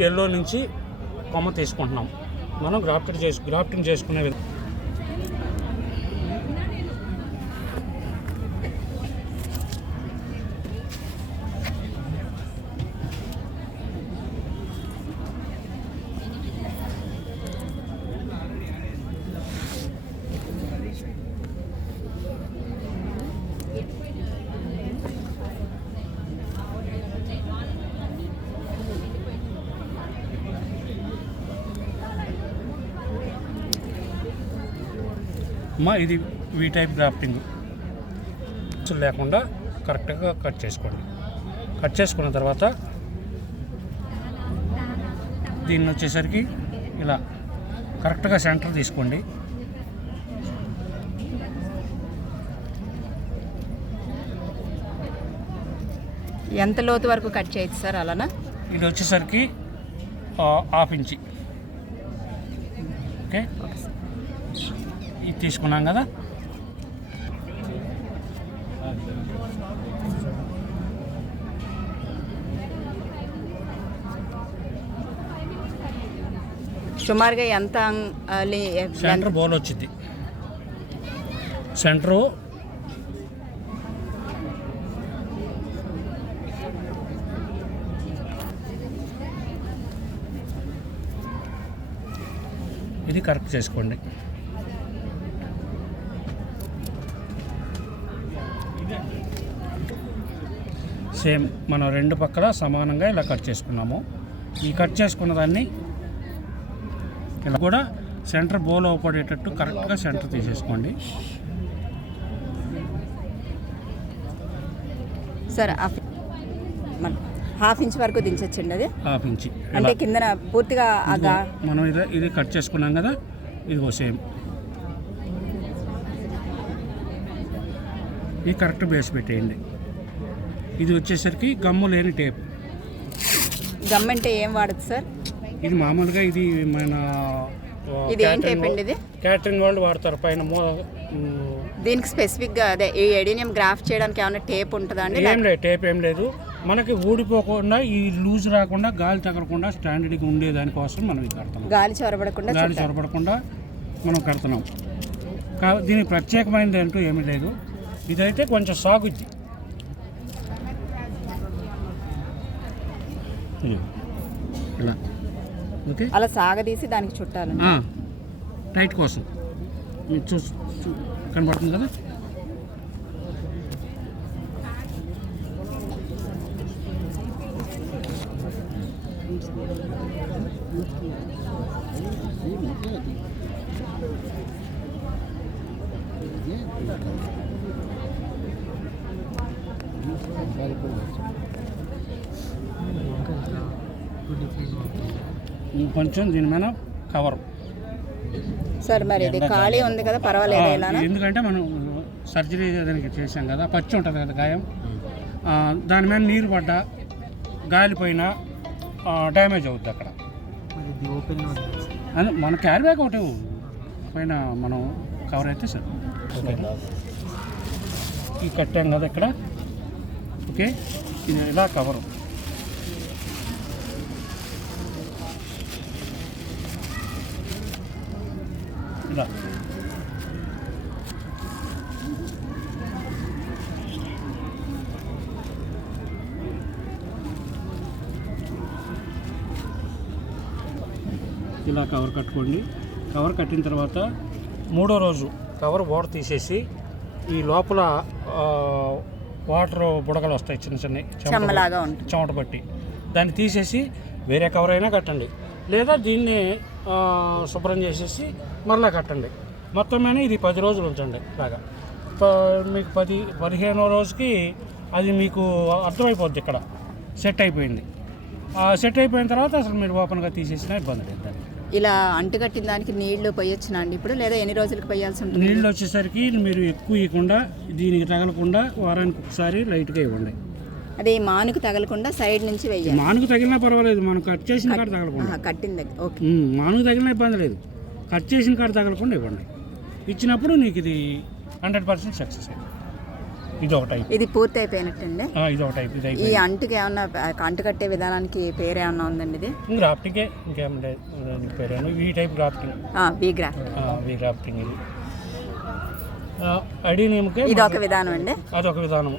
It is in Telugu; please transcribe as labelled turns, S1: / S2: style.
S1: ఎల్లో నుంచి కొమ్మ తీసుకుంటున్నాం. మనం గ్రాఫ్టింగ్ చేసు గ్రాఫ్టింగ్ చేసుకునే విధంగా అమ్మా ఇది వీ టైప్ గ్రాఫ్టింగ్ లేకుండా కరెక్ట్గా కట్ చేసుకోండి. కట్ చేసుకున్న తర్వాత దీన్ని వచ్చేసరికి ఇలా కరెక్ట్గా సెంటర్ తీసుకోండి.
S2: ఎంత లోతు వరకు కట్ చేయొచ్చు సార్ అలానా?
S1: ఇది వచ్చేసరికి హాఫ్ ఇంచి. ఓకే? ఇది తీసుకున్నాం కదా.
S2: సుమారుగా ఎంత
S1: సెంటర్ బౌల్ వచ్చింది. సెంటరు ఇది కరెక్ట్ చేసుకోండి. సేమ్ మనం రెండు పక్కల సమానంగా ఇలా కట్ చేసుకున్నాము. ఈ కట్ చేసుకున్న దాన్ని ఇలా కూడా సెంటర్ బోల్ అవపడేటట్టు కరెక్ట్గా సెంటర్ తీసేసుకోండి.
S2: సార్ హాఫ్ ఇంచ్ వరకు దించొచ్చండి అది?
S1: Half inch.
S2: అంటే కిందన పూర్తిగా
S1: మనం ఇది ఇది కట్ చేసుకున్నాం కదా ఇదిగో సేమ్. ఇది కరెక్ట్ బేస్ పెట్టేయండి. ఇది వచ్చేసరికి గమ్ము లేని టేప్.
S2: గమ్ అంటే ఏం వాడదు సార్?
S1: ఇది మామూలుగా ఇది మన
S2: ఇది ఏం టైప్ అండి ఇది?
S1: క్యాటరింగ్ వాళ్ళు వాడతారు. పైన
S2: దీనికి స్పెసిఫిక్గా అదే ఈ ఎడీనియం గ్రాఫ్ చేయడానికి ఏమైనా టేప్ ఉంటుందా అండి?
S1: ఏం లేదు టేప్ ఏం లేదు. మనకి ఊడిపోకుండా ఈ లూజ్ రాకుండా గాలి తగలకుండా స్టాండర్డ్గా ఉండేదానికోసం మనం ఇది కడతాం
S2: గాలి చొరబడకుండా
S1: గాలి. చొరబడకుండా మనం కడుతున్నాం. కా దీనికి ప్రత్యేకమైనది అంటూ ఏమీ లేదు. ఇదైతే కొంచెం సాగుద్ది ఇలా ఓకే?
S2: అలా సాగదీసి దానికి చుట్టాలి
S1: టైట్ కోసం. చూ- కనబడుతుంది కదా? కొంచెం దీని మీద కవర్
S2: సార్ మరి ఇది ఖాళీ ఉంది కదా పర్వాలేదు
S1: ఎందుకంటే మనం సర్జరీ దానికి చేసాం కదా పచ్చి ఉంటుంది కదా గాయం. ఆ, దాని మీద నీరు పడ్డా గాలిపోయినా డ్యామేజ్ అవుద్ది అక్కడ. అని మన క్యారీ బ్యాగ్ ఒకటి పైన మనం కవర్ అయితే సరే. ఓకే ఈ కట్టాం కదా ఇక్కడ? ఓకే ఇది ఇలా కవరు ఇలా ఇలా కవర్ కట్టుకోండి. కవర్ కట్టిన తర్వాత మూడో రోజు కవర్ వాటర్ తీసేసి ఈ లోపల వాటర్ బుడగలు వస్తాయి చిన్న చిన్న చెమట పట్టి. దాన్ని తీసేసి వేరే కవర్ అయినా కట్టండి. లేదా దీన్ని శుభ్రం చేసేసి మరలా కట్టండి. మొత్తం మీద ఇది పది రోజులు ఉంచండి ఇలాగా. మీకు పది పదిహేనో రోజుకి అది మీకు అర్థమైపోద్ది ఇక్కడ. సెట్ అయిపోయింది. ఆ సెట్ అయిపోయిన తర్వాత అసలు మీరు ఓపెన్గా తీసేసినా ఇబ్బంది లేదు దానికి.
S2: ఇలా అంటుకట్టిన దానికి నీళ్ళు పోయొచ్చునా అండి ఇప్పుడు? లేదా ఎన్ని రోజులకు పోయాల్సి ఉంటుంది?
S1: నీళ్ళు వచ్చేసరికి మీరు ఎక్కువ ఇవ్వకుండా దీనికి తగలకుండా వారానికి ఒకసారి లైట్గా ఇవ్వండి.
S2: అది మానుకు తగలకుండా సైడ్ నుంచి వెయ్యాలి.
S1: మానుకు తగిలినా పర్వాలేదు మనం కట్ చేసిన కాడ తగలకుండా.
S2: కట్టిన దగ్గర ఓకే.
S1: మానుకు తగిలిన ఇబ్బంది లేదు. కట్ చేసిన కాడ తగలకుండా ఇవ్వండి. ఇచ్చినప్పుడు నీకు ఇది హండ్రెడ్ పర్సెంట్ సక్సెస్ అయింది ఇది ఒక టైప్
S2: ఇది పూర్తి అయిపోయినట్టండి
S1: ఇది ఒక టైప్ ఇది
S2: ఈ అంటుకి ఏమన్నా అంటు కట్టే విధానానికి పేరు ఏమన్నా ఉందండి ఇది?
S1: గ్రాఫ్టింగే ఇంకేం లేదు పేరేను ఈ టైప్ గ్రాఫ్టింగ్
S2: బీ గ్రాఫ్
S1: ఈ గ్రాఫ్టింగ్ ఇది. అడినేమికే
S2: ఇది ఒక విధానం అండి.
S1: అదొక విధానము.